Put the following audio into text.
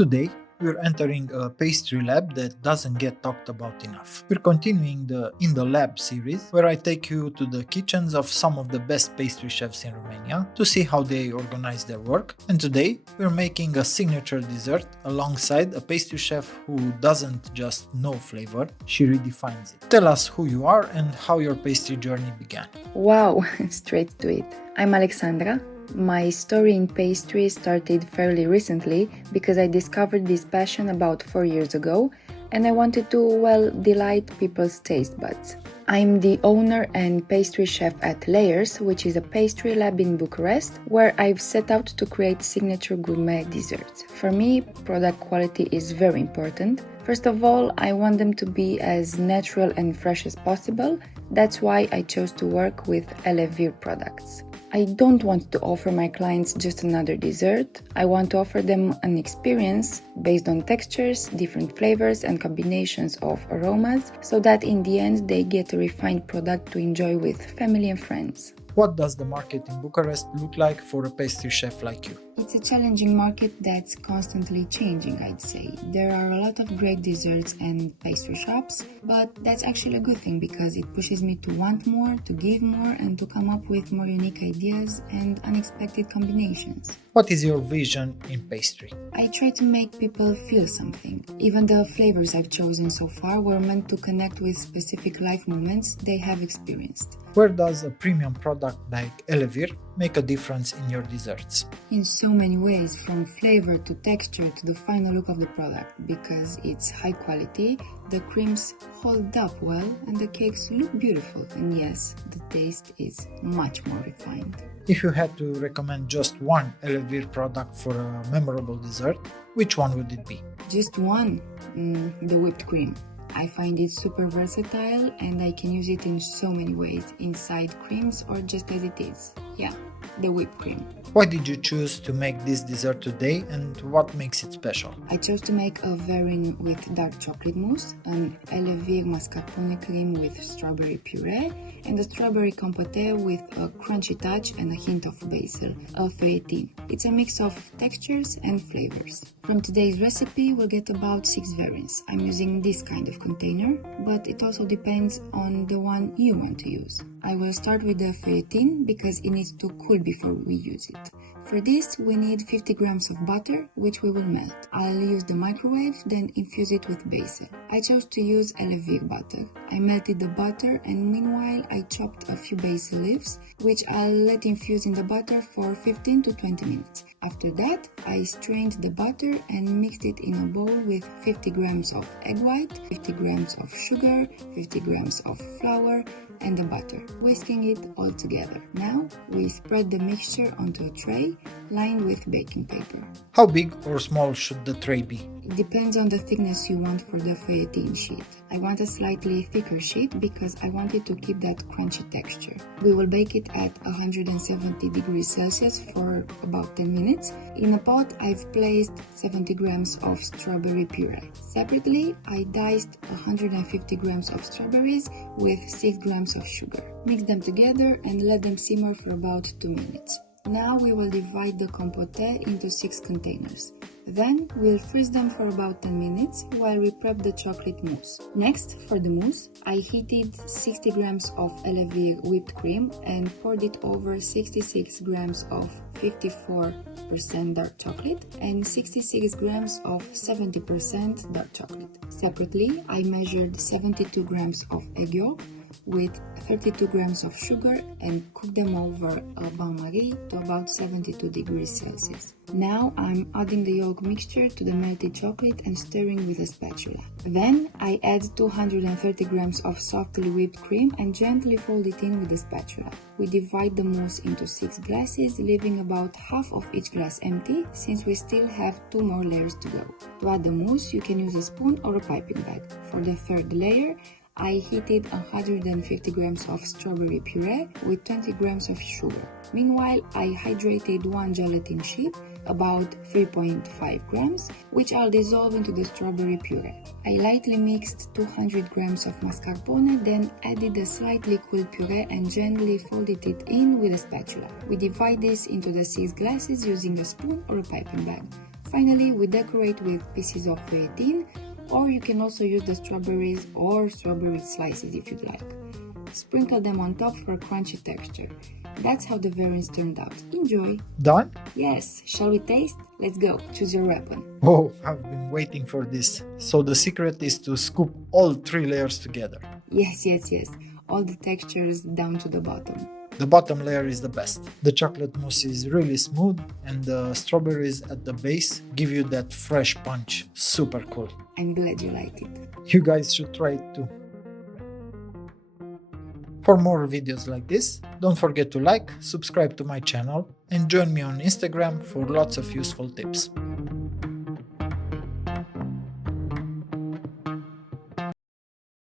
Today, we're entering a pastry lab that doesn't get talked about enough. We're continuing the In the Lab series, where I take you to the kitchens of some of the best pastry chefs in Romania to see how they organize their work. And today, we're making a signature dessert alongside a pastry chef who doesn't just know flavor, she redefines it. Tell us who you are and how your pastry journey began. Wow, straight to it. I'm Alexandra. My story in pastry started fairly recently because I discovered this passion about 4 years ago and I wanted to, delight people's taste buds. I'm the owner and pastry chef at Layers, which is a pastry lab in Bucharest where I've set out to create signature gourmet desserts. For me, product quality is very important. First of all, I want them to be as natural and fresh as possible. That's why I chose to work with Elevir products. I don't want to offer my clients just another dessert. I want to offer them an experience based on textures, different flavors and combinations of aromas, so that in the end they get a refined product to enjoy with family and friends. What does the market in Bucharest look like for a pastry chef like you? It's a challenging market that's constantly changing, I'd say. There are a lot of great desserts and pastry shops, but that's actually a good thing because it pushes me to want more, to give more, and to come up with more unique ideas and unexpected combinations. What is your vision in pastry? I try to make people feel something. Even the flavors I've chosen so far were meant to connect with specific life moments they have experienced. Where does a premium product like Elevir make a difference in your desserts? In so many ways, from flavor to texture to the final look of the product, because it's high quality, the creams hold up well and the cakes look beautiful, and yes, the taste is much more refined. If you had to recommend just one Elevir product for a memorable dessert, which one would it be? Just one? The whipped cream. I find it super versatile and I can use it in so many ways, inside creams or just as it is. Yeah, the whipped cream. Why did you choose to make this dessert today and what makes it special? I chose to make a Verrine with dark chocolate mousse, an Elevir mascarpone cream with strawberry puree, and a strawberry compote with a crunchy touch and a hint of basil, a feuilletine. It's a mix of textures and flavors. From today's recipe, we'll get about 6 variants. I'm using this kind of container, but it also depends on the one you want to use. I will start with the feuilletine because it needs to cool before we use it. For this, we need 50 grams of butter, which we will melt. I'll use the microwave, then infuse it with basil. I chose to use Elevir butter. I melted the butter and meanwhile I chopped a few basil leaves, which I'll let infuse in the butter for 15 to 20 minutes. After that, I strained the butter and mixed it in a bowl with 50 grams of egg white, 50 grams of sugar, 50 grams of flour, and the butter, whisking it all together. Now, we spread the mixture onto a tray lined with baking paper. How big or small should the tray be? It depends on the thickness you want for the feuilletine sheet. I want a slightly thicker sheet because I wanted to keep that crunchy texture. We will bake it at 170 degrees Celsius for about 10 minutes. In a pot, I've placed 70 grams of strawberry puree. Separately, I diced 150 grams of strawberries with 6 grams of sugar. Mix them together and let them simmer for about 2 minutes. Now we will divide the compote into 6 containers. Then we'll freeze them for about 10 minutes while we prep the chocolate mousse. Next, for the mousse, I heated 60 grams of Elevir whipped cream and poured it over 66 grams of 54% dark chocolate and 66 grams of 70% dark chocolate. Separately, I measured 72 grams of egg yolk with 32 grams of sugar and cook them over a bain-marie to about 72 degrees Celsius. Now I'm adding the yolk mixture to the melted chocolate and stirring with a spatula. Then I add 230 grams of softly whipped cream and gently fold it in with a spatula. We divide the mousse into 6 glasses, leaving about half of each glass empty since we still have 2 more layers to go. To add the mousse, you can use a spoon or a piping bag. For the third layer, I heated 150 grams of strawberry puree with 20 grams of sugar. Meanwhile, I hydrated 1 gelatin sheet, about 3.5 grams, which I'll dissolve into the strawberry puree. I lightly mixed 200 grams of mascarpone, then added a slightly cool puree and gently folded it in with a spatula. We divide this into the 6 glasses using a spoon or a piping bag. Finally, we decorate with pieces of feuilletine, or you can also use the strawberries or strawberry slices if you'd like. Sprinkle them on top for a crunchy texture. That's how the verrines turned out. Enjoy! Done? Yes, shall we taste? Let's go, choose your weapon. Oh, I've been waiting for this. So the secret is to scoop all 3 layers together. Yes, all the textures down to the bottom. The bottom layer is the best. The chocolate mousse is really smooth and the strawberries at the base give you that fresh punch. Super cool. I'm glad you like it. You guys should try it too. For more videos like this, don't forget to like, subscribe to my channel and join me on Instagram for lots of useful tips.